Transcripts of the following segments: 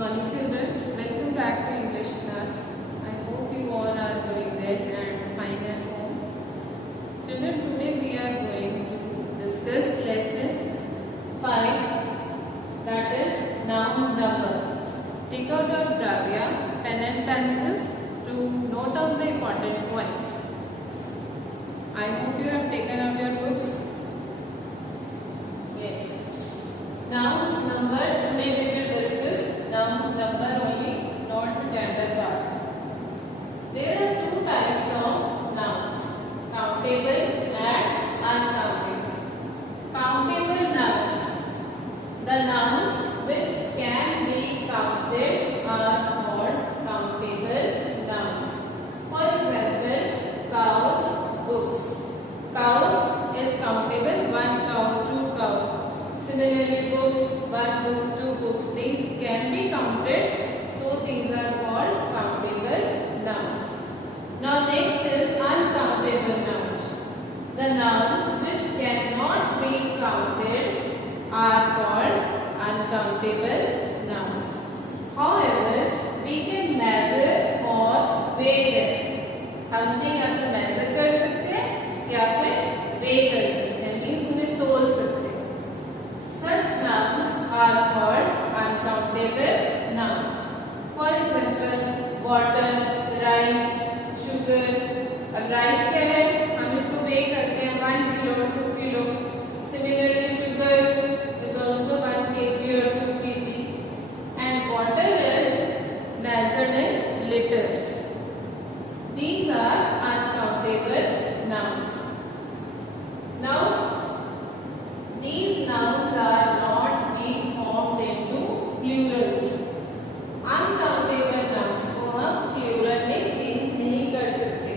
morning children, welcome back to English class. I hope you all are doing well and fine at home. Children, today we are going to discuss lesson 5, that is nouns number. Take out your Bravia, pen and pencils to note down the important points. I hope you have taken out your books. Yes. Nouns number, today we will discuss nouns number only, not the gender part. There are two types of nouns, countable and uncountable. Countable nouns, the nouns which can be counted are called countable nouns. For example, cows, books. Cows is countable, 1 cow, 2 cow. Similarly, books, 1 book, 2 books, these can be counted, so these are called countable nouns. Now next is uncountable nouns. The nouns which cannot be counted are called uncountable nouns. However, we can measure or weigh them. हम उन्हें या तो measure कर सकते हैं या फिर weigh कर सकते हैं, मीन्स उन्हें तोल सकते हैं. Such nouns are called uncountable nouns. For example, water, rice, sugar. अब rice क्या है? हम इसको weigh करते हैं 1 kilo, 2 kilo. Similarly, sugar is also 1 kg or 2 kg. And water is measured in liters. These are uncountable nouns. Now, these nouns are not being formed into plurals. Uncountable nouns को हम plural में change नहीं कर सकते.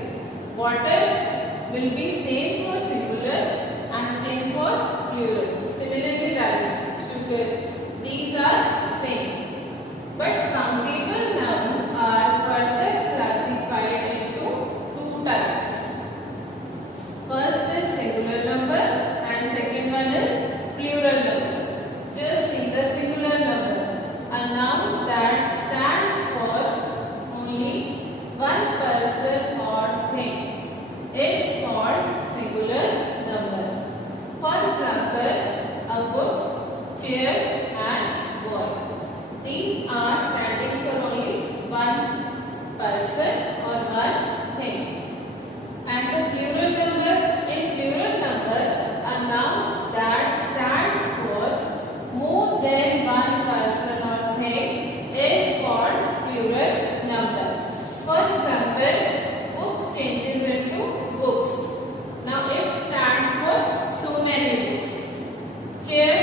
Water will be same for singular and same for plural. Similarly, rice, sugar, these are same. But countable nouns are further classified into two types. First is singular number and second one is plural number. Just see the singular number. A noun that stands for only one person or thing is called singular number. For example, a book, chair and boy. These are standing for only one person or one thing. And the plural number, in plural number, a noun that stands for more than one person or thing is called plural number. For example, book changes into books. Now it stands for so many books. Chair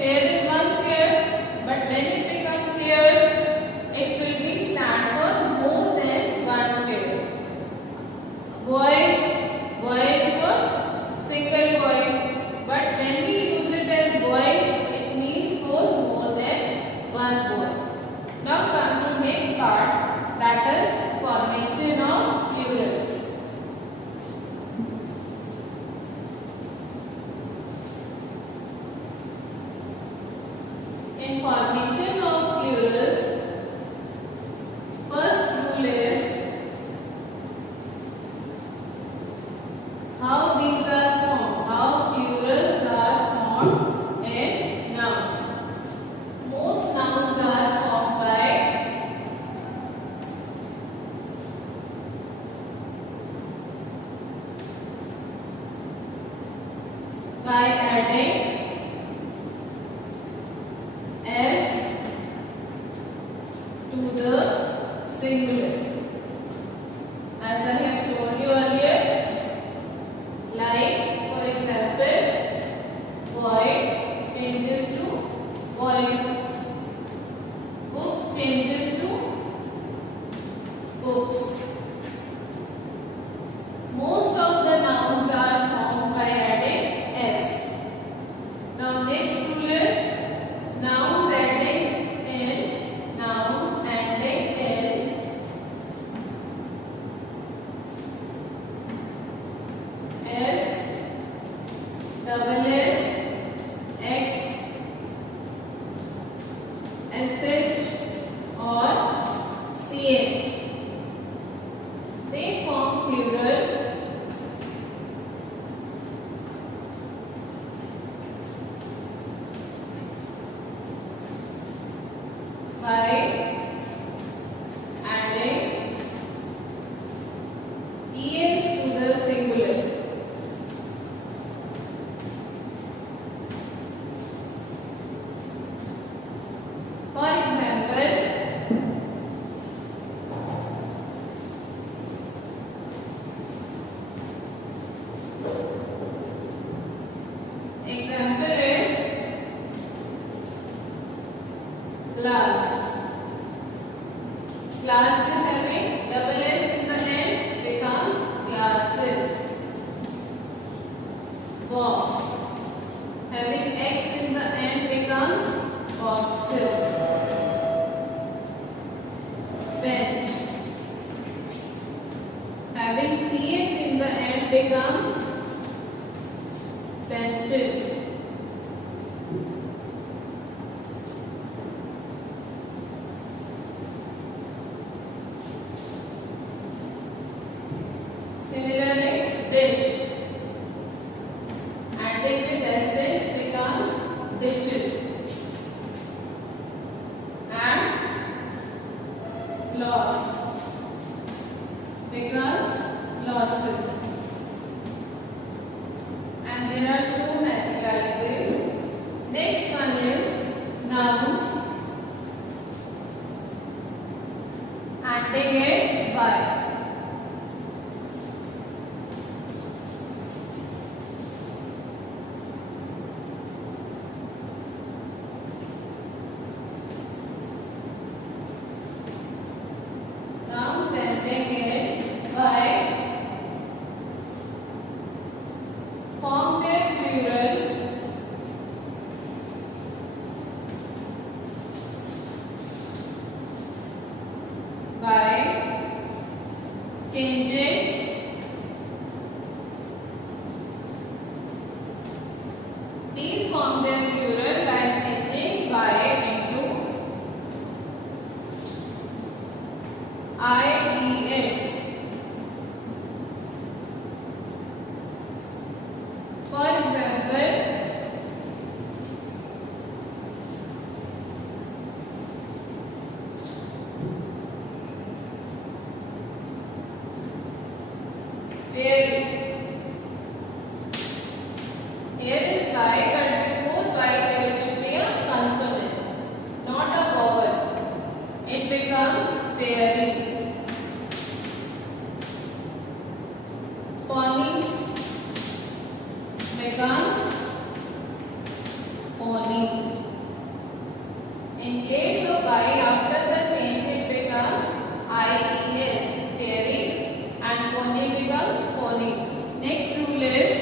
is one chair, but when it becomes chairs, it will be stand for more than one chair. Boy is for single boy, but when we use it as boys, it means for more than one boy. Now come to next part, that is formation of plurals. In formation of plurals, first rule is how these are formed, how plurals are formed in nouns. Most nouns are formed by adding s to the singular. As I have told you earlier, like for example, boy changes to boys, book changes to books. Most of the nouns are formed by adding s. Now next rule is nouns ending in, nouns ending in s, double s, x, sh, ch. They form plural by adding es to the singular. For example, is glass. Glass is having double S in the end, becomes glasses. Box, having X in the end, becomes boxes. Bench, having CH in the end, becomes benches. Similarly, dish, adding with sh becomes dishes. And loss becomes losses. And there are so many like this. Next one is nouns, ending it by. Nouns ending it by form their plural by changing these form their plural by changing by into IES. For example, here is by, but before by there should be a consonant, not a vowel. It becomes fairies. Pony becomes ponies. In case of by, after the change it becomes IES, fairies, and pony becomes ponies. Next rule is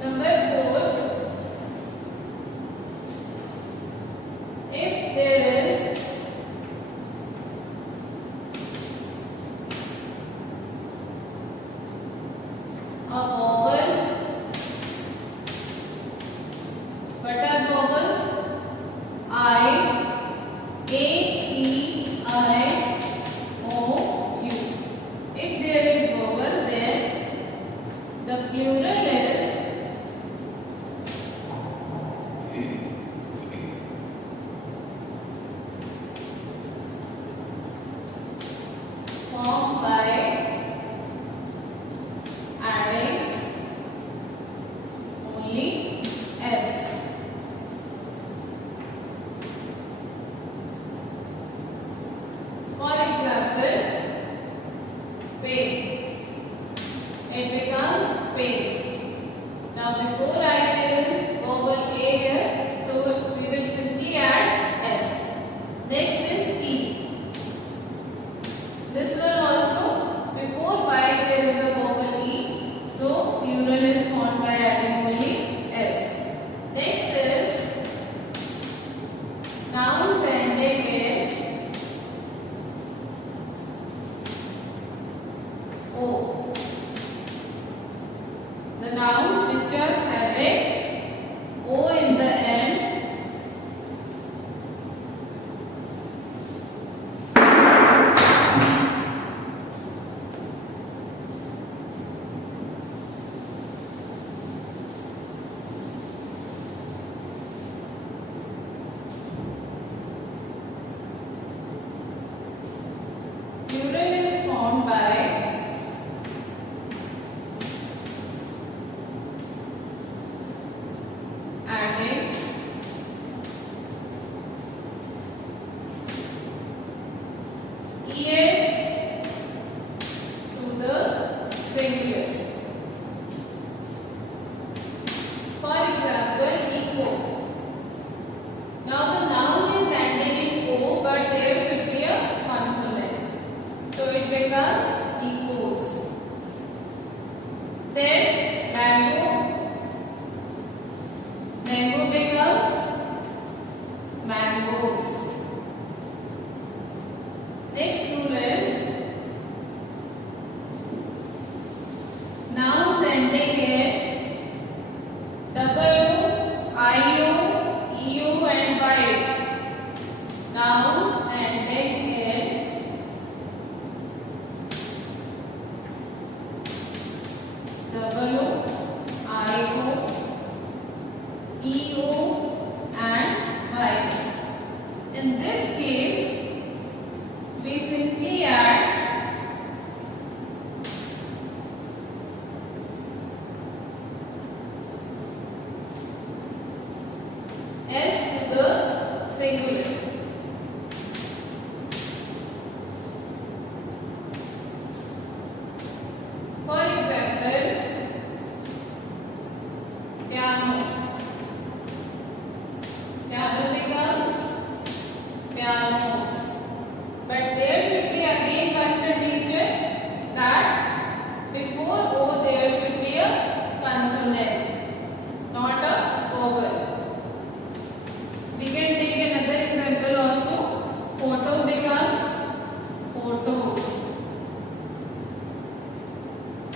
number 4. If there is a vowel, what are vowels? I, A, E, I, O, U. If there is vowel, then the plural is formed by adding only S. es to the singular. For example, echo. Now the noun is ending in o, but there should be a consonant, so it becomes echoes. Then mango. Mango becomes mangoes. Next rule is nouns ending in W, IU, EU and Y. Nouns ending in W, IU, EU and Y. In this case, we simply add S to the singular. For example, piano. Piano becomes pianos. But there should be again one condition, that before O there should be a consonant, not a vowel. We can take another example also. Photo becomes photos.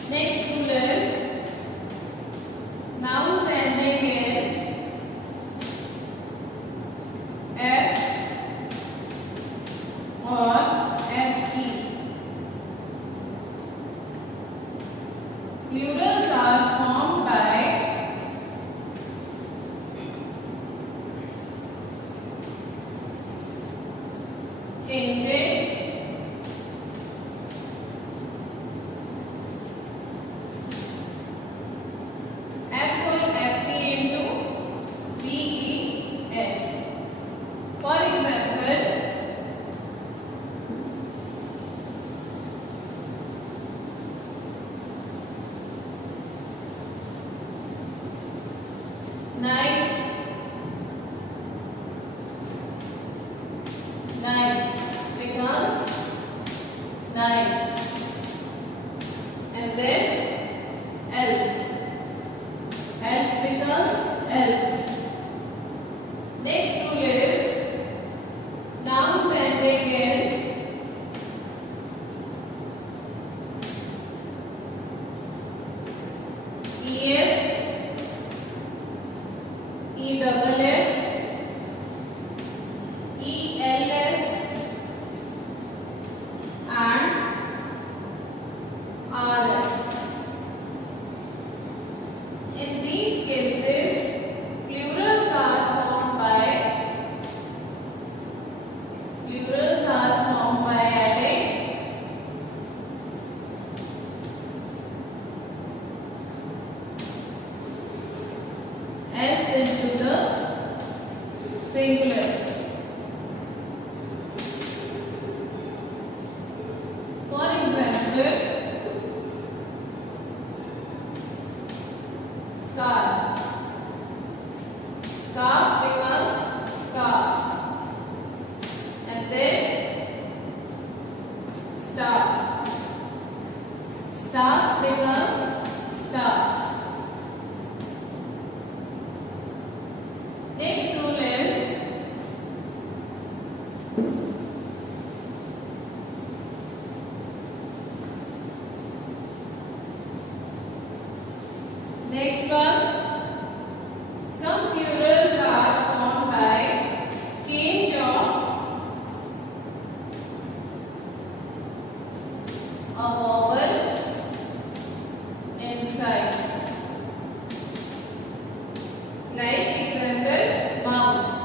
Next rule is nouns ending in F or FE. Plurals are formed by changing F or FE into VES. For example, knife, knife becomes knives. And then elf, elf becomes elves. Next rule is nouns ending in EF, EFF, ELF and RF. In these cases, plurals are formed by adding S into the singular. For example, scarf. Scarf becomes scarves. And then staff. Staff becomes staffs. Next rule is next one. Some plurals are formed by change of a vowel inside. Like example, mouse.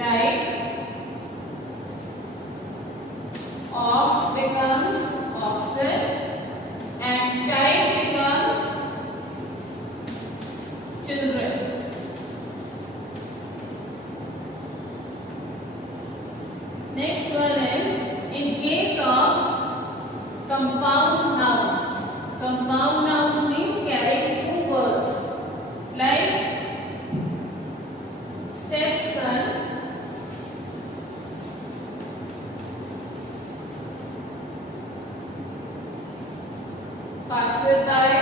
like ox becomes oxen and child becomes children. Next one is in case of compound nouns. Compound nouns means carrying two words like stepson, passerby,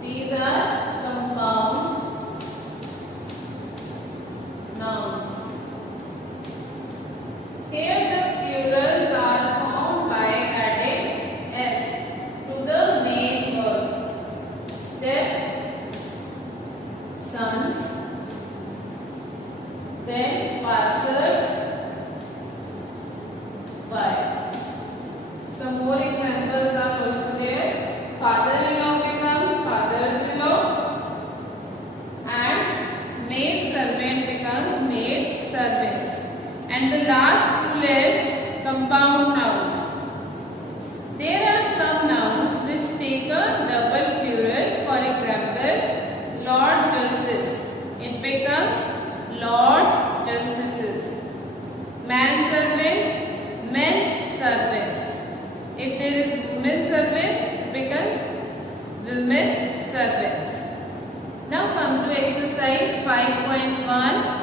these are compound nouns. Here the plurals are formed by adding s to the main verb. Step, sons, then passers by. Some more examples are also there. Father-in-law becomes fathers-in-law and maid servant becomes maid servants. And the last rule is compound nouns. There are some nouns which take a double plural. For example, Lord Justice. It becomes Lords Justices. Manservant, men servants. If there is women servant, it becomes women servants. Now come to exercise 5.1.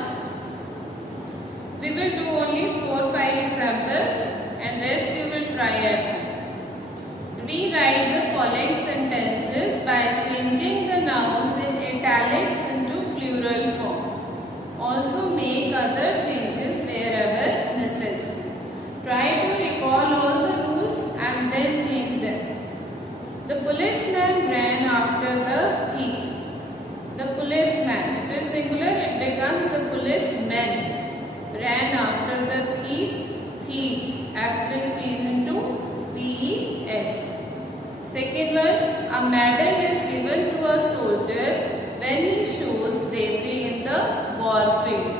We will do only 4-5 examples and rest you will try at home. Rewrite the following sentences by changing the nouns in italics into plural form. Also make other changes wherever necessary. Try to recall all the rules and then change them. The policeman ran after the thief. The policeman, it is singular, it becomes the policemen. Ran after the thief, thieves. F will change into PES. Second one, a medal is given to a soldier when he shows bravery in the war field.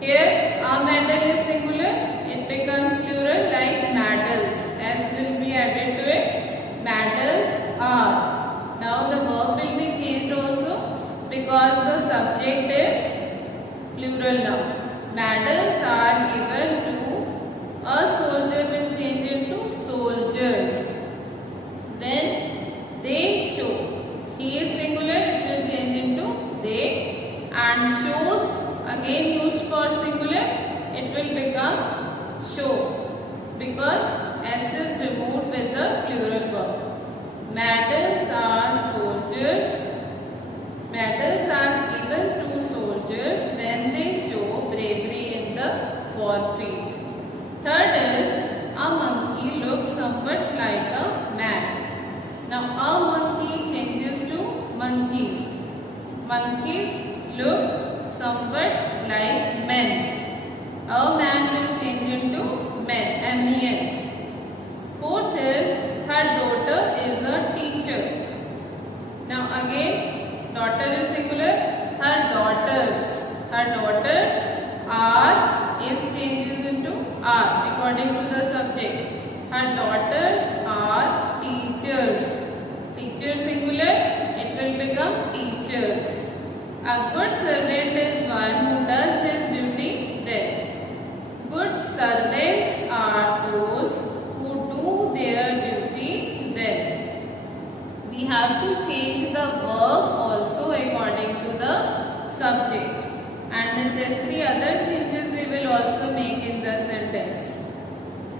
Here, a medal is singular, it becomes plural like medals. S will be added to it. Medals are. Now the verb will be changed also because the subject is plural now. Medals are given to a soldier will change into soldiers. When they show, he is singular, it will change into they, and shows again used for singular, it will become show because s is removed with the plural verb. Medals are soldiers. Medals are given to soldiers when they show bravery in the war field. Third is a monkey looks somewhat like a man. Now a monkey changes to monkeys. Monkeys look somewhat like men. A man will change into men, M-E-N. Fourth is her daughter is a teacher. Now again, daughter is singular, her daughters. Her daughters are is changes into are according to the subject. Her daughters are teachers. Teacher singular, it will become teachers. A good servant is one who does his duty well. Good servants are those who do their duty well. We have to change the verb also according to the subject, and necessary other changes we will also make in the sentence.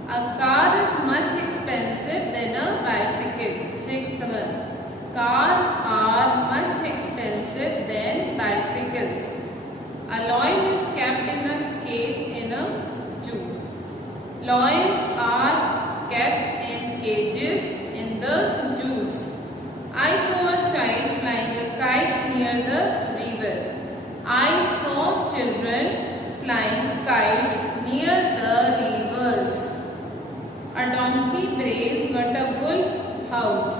A car is much expensive than a bicycle. Sixth one. Cars are much expensive than bicycles. A lion is kept in a cage in a zoo. Lions are kept in cages in the zoos. I saw a child flying a kite near the river. I saw children flying kites near the rivers. A donkey brays but a wolf howls.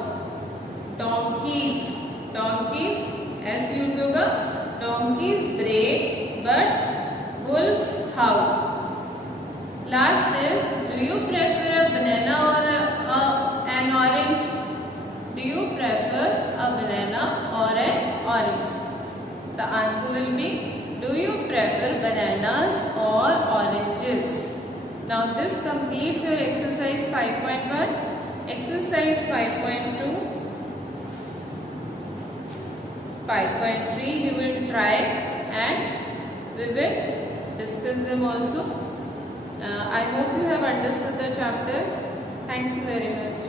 Donkeys, S use होगा. Donkeys bray but wolves howl. Last is, do you prefer a banana or an orange? Do you prefer a banana or an orange? The answer will be, do you prefer bananas or oranges? Now this completes your exercise 5.1. Exercise 5.2, 5.3 you will try and we will discuss them also. I hope you have understood the chapter. Thank you very much.